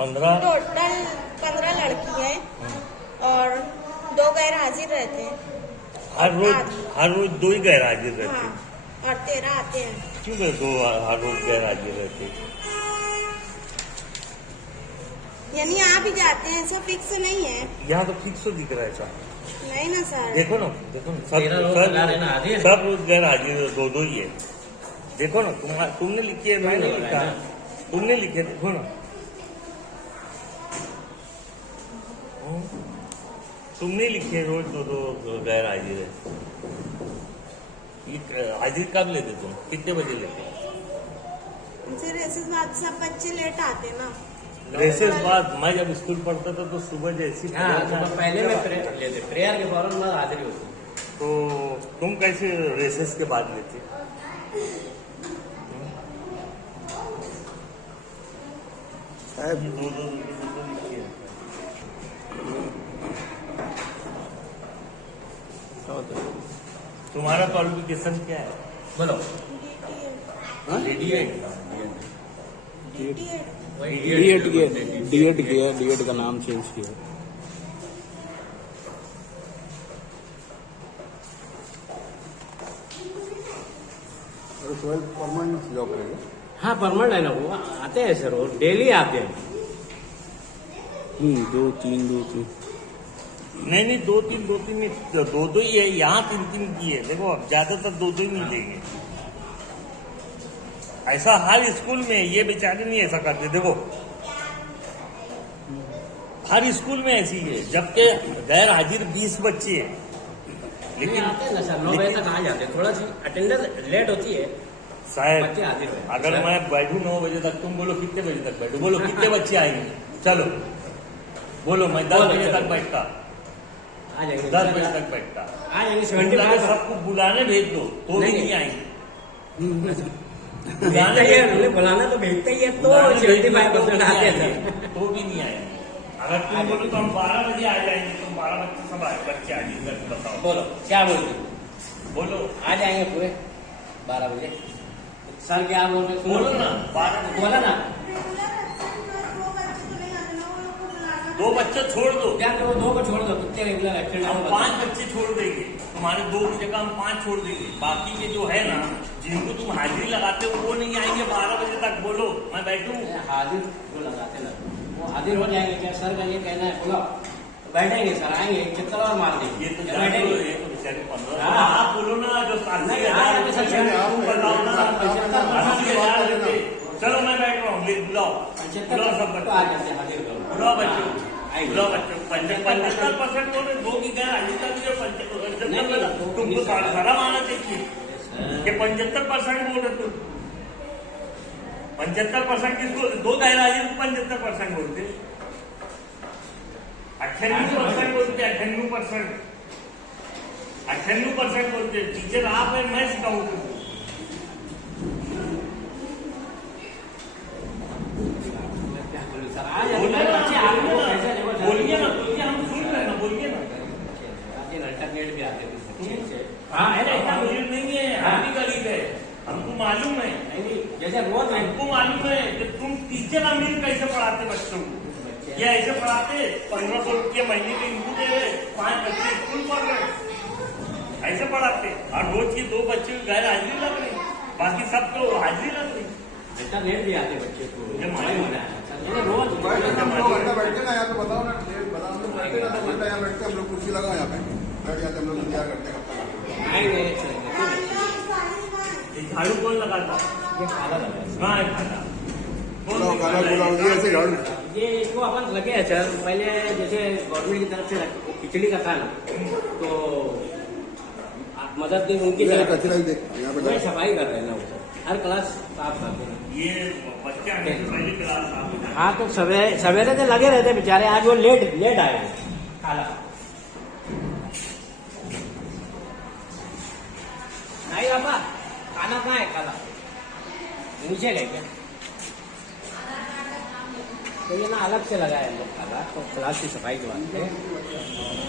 पंद्रह टोटल 15 लड़की है और 2 गैर हाजिर रहते हैं। हर रोज 2 ही गैर हाजिर रहते हैं। और 13 आते हैं। क्यों दो हर रोज गैर हाजिर रहते हैं? यानी आप ही जाते हैं, ऐसा फिक्स नहीं है। यहाँ तो फिक्स तो दिख रहा है सर। नहीं ना सर, देखो ना सब रोज गैर हाजिर 2 ही है। देखो ना तुमने लिखी है, मैंने लिखा, तुमने लिखे, देखो ना तुमने लिखे रोज 2 गैर हाजिर है। हाजिर कब लेते तुम? कितने बजे लेते? उनसे रेसेस बाद सब बच्चे लेट आते ना। रेसेस बाद मैं जब स्कूल पढ़ता था तो सुबह जैसी पहले में प्रेयर के फौरन बाद हाजिरी होती। तो तुम कैसे रेसेस के बाद लेते? दो लिखिए। तुम्हारा क्वालिफिकेशन क्या है? बोलो। डीएड का नाम चेंज किया। परमानेंट जॉब है? हाँ परमानेंट है ना, वो आते हैं सर, वो डेली आते हैं। 2-3 नहीं 2-3 में 2 ही है। यहाँ 3 की है। देखो अब ज्यादातर 2 ही मिलेंगे। ऐसा हर स्कूल में, ये बेचारे नहीं ऐसा करते। देखो हर स्कूल में ऐसी है, जबकि गैर हाजिर 20 बच्चे हैं, लेकिन आते हैं ना सर, 9 बजे तक आ जाते हैं। थोड़ा सी अटेंडेंस लेट होती है साहब। बच्चे हाजिर हैं। अगर मैं बैठू 9 बजे तक, तुम बोलो कितने बजे तक बैठू? बोलो कितने बच्चे आएंगे? चलो बोलो, मैं 10 बजे तक बैठता, आ जाएंगे 10 बजे तक बैठता। आ जाएंगे 75। सबको बुलाने भेज दो तो भी नहीं आएंगे। बुलाना तो भेजते ही है, तो 75% आते हैं तो भी नहीं आएंगे। अगर तुम बोलो तो हम 12 बजे आ जाएंगे, तुम 12 बच्चे सब बच्चे आ जाएंगे। बताओ बोलो क्या बोलते? बोलो आ जाएंगे पूरे 12 बजे। सर क्या बोलते? बोलो ना, 12 बोला ना, 2 बच्चे छोड़ दो। क्या करो, 2 को छोड़ दो, कितने रेगुलर एब्सेंट हम 5 बच्चे छोड़ देंगे, तुम्हारे 2 की जगह हम 5 छोड़ देंगे। बाकी के जो है ना, जिनको तुम हाजिरी लगाते हो वो नहीं आएंगे 12 बजे तक। बोलो मैं बैठू। हाजिर जो लगाते ना वो हाजिर हो जाएंगे। क्या सर का ये कहना है? बोलो बैठेंगे सर, आएंगे चित्तर और मार देंगे। ये तो बैठेंगे, ये तो बेचारे 15। आप बोलो ना जो 80,000 बताओ ना, 80,000 देते। चलो मैं बैठ रहा हूँ, बुलाओ 75 सब तो आ जाते हैं, हाजिर करो। बुलाओ बच्चों, बुलाओ बच्चों। 75% बोले 2 की गैर हाजिर का भी 75। तुमको सारा माना चाहिए कि 75% बोल रहे तुम। 75% किसको? 2 गैर हाजिर को 75% बोलते, 98% बोलते, 98% बोलते। टीचर आप है, मैं सिखाऊं तुमको। बोलिए ना, हम सुन रहे हैं ना, बोलिए ना। अल्टरनेट भी आते हैं। हाँ है ना, इतना मुझे नहीं है, हम भी गरीब है, हमको मालूम है। जैसे रोज हमको मालूम है कि तुम टीचर अमीर कैसे पढ़ाते बच्चों को। ये ऐसे पढ़ाते 1500 रुपये महीने के इनको दे रहे, 5 बच्चे स्कूल पढ़ रहे, ऐसे पढ़ाते। और रोज की 2 बच्चे गैर हाजिरी लग रही, बाकी सब तो हाजिरी लग रही। अल्टरनेट भी आते बच्चे को, ये मालूम है। रोज बैठते ना, यहाँ पे बताओ ना, बताओ हम लोग बैठते ना, तो घंटा यहाँ बैठते, हम लोग कुर्सी लगाओ, यहाँ पे बैठ जाते, हम लोग इंतजार करते हैं। आएंगे। झाड़ू कौन लगाता? ये खाना लगा, हाँ खाना ऐसे झाड़ू। ये इसको अपन लगे है सर। पहले जैसे गवर्नमेंट की तरफ से खिचड़ी का था ना, तो मदद की उनकी तरफ सफाई कर रहे हैं ना, वो हर क्लास साफ करते हैं। ये बच्चे पहली क्लास साफ। हाँ तो सवेरे से लगे रहते बेचारे, आज वो लेट आए खाना। नहीं पापा, खाना कहाँ है? खाना नीचे गए क्या? तो ये ना अलग से लगाया हम लोग खाला, तो क्लास की सफाई के वास्ते।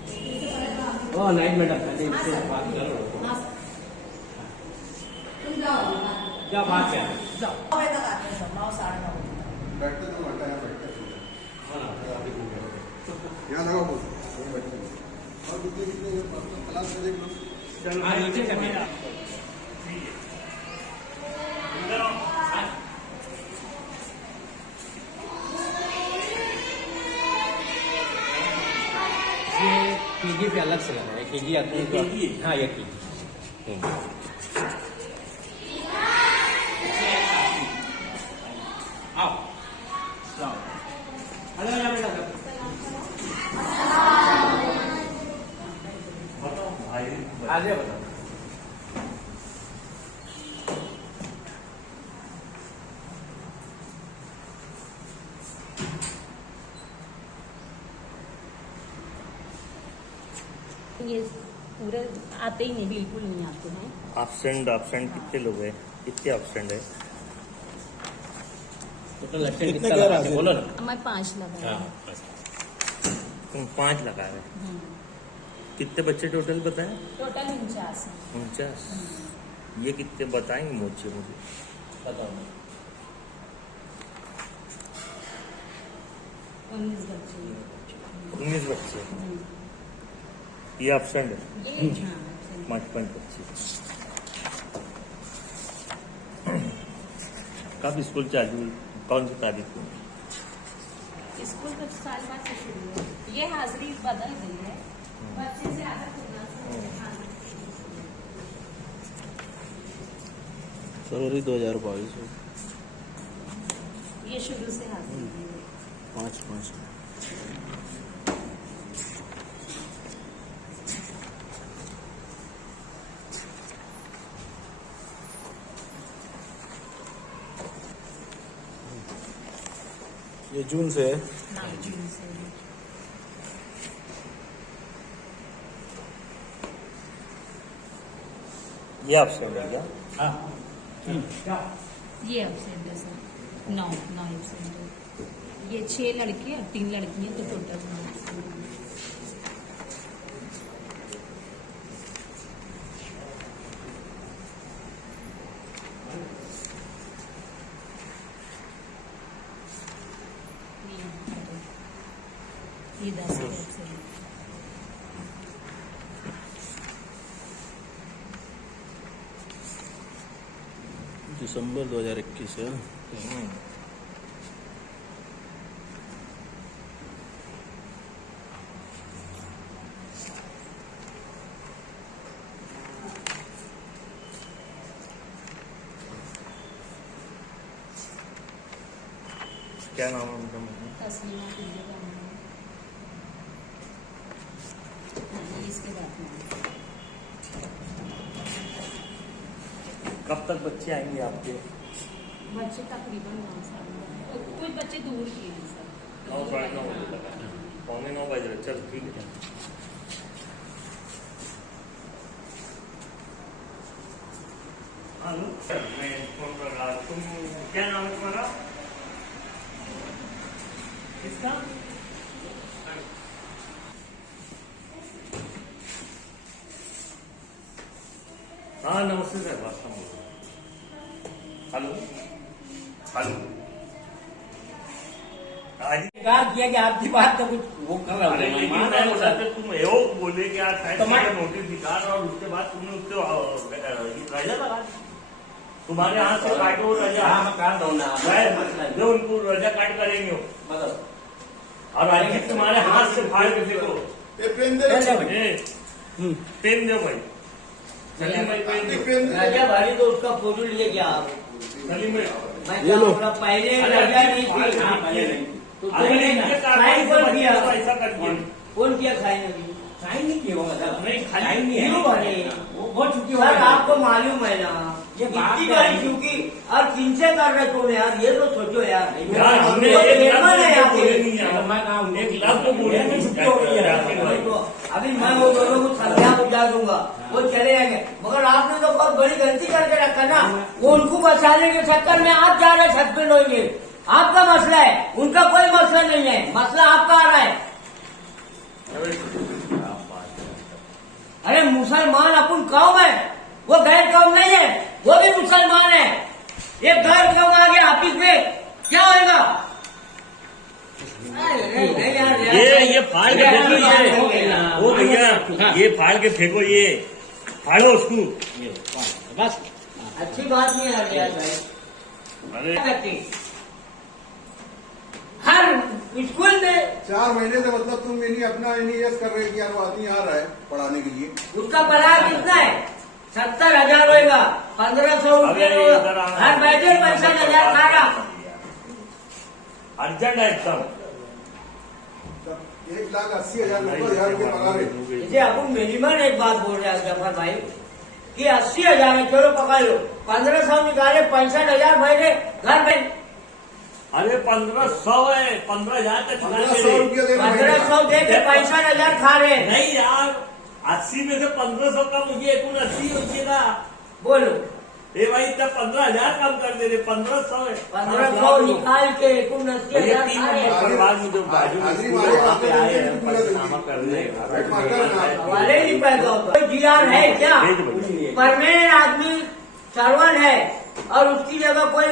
ओ नाइट मैडम पहले इससे बात करो। क्या बात है? बैठते 2 घंटा यहाँ बैठते यहाँ लगाओ बोल और कितने क्लास में देख लो। चल हाँ, नीचे से मेरा। इधर आओ। ये केजी पे अलग से लगा है, केजी आती है। केजी? हाँ ये केजी। आओ हेलो बताओ भाई। आज बताओ। ये पूरे आते ही नहीं, बिल्कुल नहीं आते हैं। एब्सेंट कितने लोग हैं? कितने एब्सेंट है? टोटल एब्सेंट कितने कितना घर लगा हाजिर? बोलो ना। हमारे 5 लगा हाँ है। तुम 5 लगा रहे। कितने बच्चे टोटल बताए? टोटल 49 है। 49। ये कितने बताएंगे मुझे? बताओ। 19 बच्चे 19 बच्चे। ये एब्सेंट है। ये हाँ, 5.25। कब स्कूल चालू हुई? कौन सी तारीख को? स्कूल तो साल बाद से शुरू है। ये हाजिरी बदल गई है, बच्चे से आदत होना फरवरी 2022 में ये शुरू से हाजिरी है। 5/5। ये जून से है। हाँ, जून से है। ये एब्सेंट है क्या? हाँ ये एब्सेंट है सर। 9 एब्सेंट है। ये 6 लड़के और 3 लड़की हैं, तो टोटल 9 एब्सेंट है। ये 10 एब्सेंट है। दिसंबर 2021 है। क्या नाम है उनका? तस्लीमा पीले का नाम है। हाँ, ये इसके बाद में कब तक बच्चे आएंगे आपके? बच्चे तकरीबन 9 साल में, कुछ बच्चे दूर के हैं सर। 9 साढ़े 9 बजे तक। 9:15 बज रहे। चल ठीक है। हेलो, मैं फोन कर रहा। तुम क्या नाम है तुम्हारा? किसका? हाँ नमस्ते सर, वास्तव में। Hello hello. आज कहा किया कि आपकी बात तो कुछ वो कर रहा अरे हूँ। लेकिन मैं बोला था तुम यो बोले कि यार तो मैं- नोटिस दिखा रहा और उसके बाद तुमने उसको रजा लगा दी। तुम्हारे हाथ से काटो रजा। हाँ मैं काट दो ना। मैं जो उनको रजा काट करेंगे वो। बताओ। और आज तुम्हारे हाथ से फाड़ के देखो। ये पेन दे पेन दे भाई। ए, पेन दो भाई। सलीम भाई पेन दो। पेन दे राजा भाई तो उसका फोटो लिए क्या आप? सलीम भाई मैं ये लो। थोड़ा पहले अरे राजा नहीं फाड़ थी। के हाँ, पहले देखिए। नहीं। तो अरे कौन नहीं, है? ये साइन कौन किया? ऐसा कर दिया। कौन किया साइन अभी? साइन नहीं किया होगा सर। नहीं, खाली साइन नहीं है। क्यों बने? वो बहुत छुट्टी हो गई। आपको मालूम है ना ये इतनी बड़ी चूकी और किनसे कर रहे तुम यार? ये तो सोचो यार। यार हमने वो एक चेयरमैन है लाख यहाँ को पे। बोले नहीं यार। मैं कहा हूँ। एक लाख को बोले नहीं। छुट्टी हो गई है। जाकिर भाई। तो अभी मैं वो दोनों को संज्ञा बुझा दूंगा, वो चले जाएंगे। मगर आपने तो बहुत बड़ी गलती करके रखा ना, वो उनको बचाने के चक्कर में आप जा रहे छत पे लोगे। आपका मसला है, उनका कोई मसला नहीं है, मसला आपका आ रहा है। अरे मुसलमान अपन कौम है, वो गैर कौम नहीं है, वो भी मुसलमान है। ये गैर कौम आ गया ऑफिस में, क्या होगा? ये फाड़ के फेंको, ये वो भैया ये फाड़ के फेंको, ये फाड़ो उसको। बस अच्छी बात नहीं आ रही है भाई। अरे हर स्कूल में 4 महीने से मतलब तुम इन्हीं अपना इन्हीं कर रहे कि यार वो आदमी आ रहा है पढ़ाने के लिए। उसका पगार कितना है? 70,000 होगा, 1,500 रुपये हर बैठे 65,000 खा रहा। अर्जेंट है एकदम। 1,80,000 रुपये पगार है। इसे अपन मिनिमम एक बात बोल रहे हैं जफर भाई कि 80,000 है, चलो पकड़ लो, 1,500 निकाले, 65,000 बैठे घर में। अरे 1,500 है, 15,000 का 1,500 रुपये दे रहे हैं। 1,500 दे के 65,000 खा रहे हैं। नहीं यार, 80 में से 1,500 का मुझे 80 होइएगा। बोलो, ये भाई तब 15,000 कम कर दे रहे, 1,500 है। 1,500 निकाल के 79,000 ये खा 3 रहे हैं। नंबर परिवार में जो बाजू में स्कूल है, वहाँ पे आए हैं पंचनामा करने। हमारे नहीं पैदा होता। GR है क्या? परमानेंट आदमी सर्वन है और उसकी जगह कोई।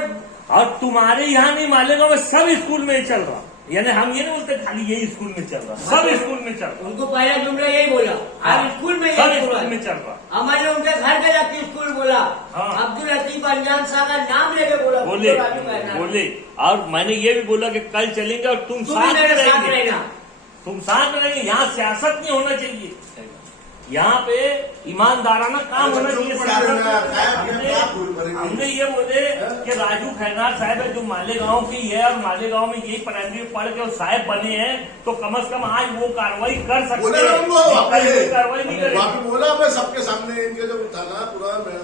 और तुम्हारे यहाँ नहीं, मालेगांव में सब स्कूल में ही चल रहा। यानी हम ये नहीं बोलते खाली यही स्कूल में चल रहा, सब स्कूल में चल रहा, उनको पहला जुमला यही बोला, हर स्कूल में सब यही बोला। स्कूल में चल रहा। हमारे उनके घर के जाके स्कूल बोला, हाँ। अब्दुल लतीफ अनजान साहब का नाम लेके बोला, बोले राजू कहना। बोले। और मैंने ये भी बोला कि कल चलेंगे और तुम तुम साथ में मेरे साथ रहेंगे, रहना। तुम साथ में रहेंगे। यहाँ सियासत नहीं होना चाहिए, यहाँ पे ईमानदाराना काम होना चाहिए। हमने ये बोले कि राजू खैरनार साहब है जो मालेगांव की है और मालेगांव में यही प्राइमरी पढ़ के और साहब बने हैं, तो कम से कम आज वो कार्रवाई कर सकते हैं। कार्रवाई नहीं करें। बोला मैं सबके सामने, इनके जो था ना पूरा मैं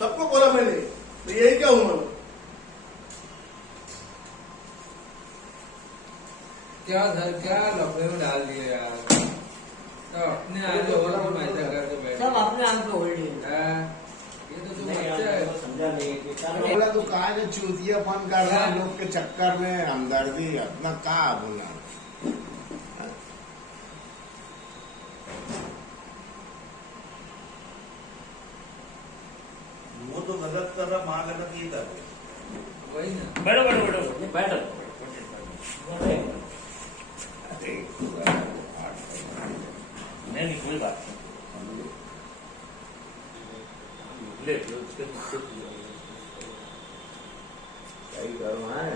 सबको बोला मैंने, तो यही क्या हूँ क्या लफड़े में डाल दिए यार, तो अपने आप करके सब अपने आप को होल्ड ये तो तुम बच्चा है। समझा नहीं। बोला तो कहा जो चूतियापन कर रहा है लोग के चक्कर में, हमदर्दी अपना कहा बोला। वो तो गलत कर रहा, माँ गलत ये कर रही। वही ना, बैठो बैठो बैठो बैठो। नहीं कोई बात नहीं, ले लो उसके। सही करो है।